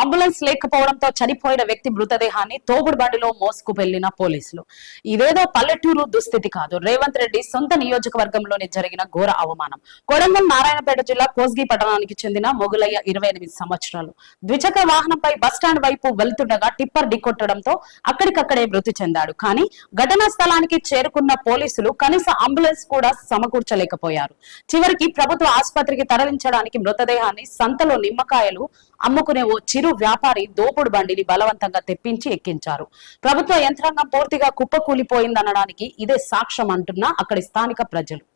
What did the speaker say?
Ambulance లేకపోవడంతో చనిపోయిన వ్యక్తి మృతదేహాన్ని తోగుడు బండిలో మోసుకు వెళ్ళిన పోలీసులు. ఇదేదో పల్లెటూరు దుస్థితి కాదు. రేవంత్ రెడ్డి సొంత నియోజకవర్గంలోనే జరిగిన ఘోర అవమానం. కొడంగల్ నారాయణపేట జిల్లా కోస్గి పట్టణానికి చెందిన మొగులయ్య ఇరవై ఎనిమిది సంవత్సరాలు. ద్విచక్ర వాహనంపై బస్టాండ్ వైపు వెళ్తుండగా టిప్పర్ ఢీకొట్టడంతో అక్కడికక్కడే మృతి చెందాడు. కానీ ఘటనా స్థలానికి చేరుకున్న పోలీసులు కనీస అంబులెన్స్ కూడా సమకూర్చలేకపోయారు. చివరికి ప్రభుత్వ ఆసుపత్రికి తరలించడానికి మృతదేహాన్ని సంతలో నిమ్మకాయలు అమ్ముకునే ఓ చిరు వ్యాపారి దోపుడు బండిని బలవంతంగా తెప్పించి ఎక్కించారు. ప్రభుత్వ యంత్రాంగం పూర్తిగా కుప్పకూలిపోయిందనడానికి ఇదే సాక్ష్యం అంటున్నా అక్కడి స్థానిక ప్రజలు.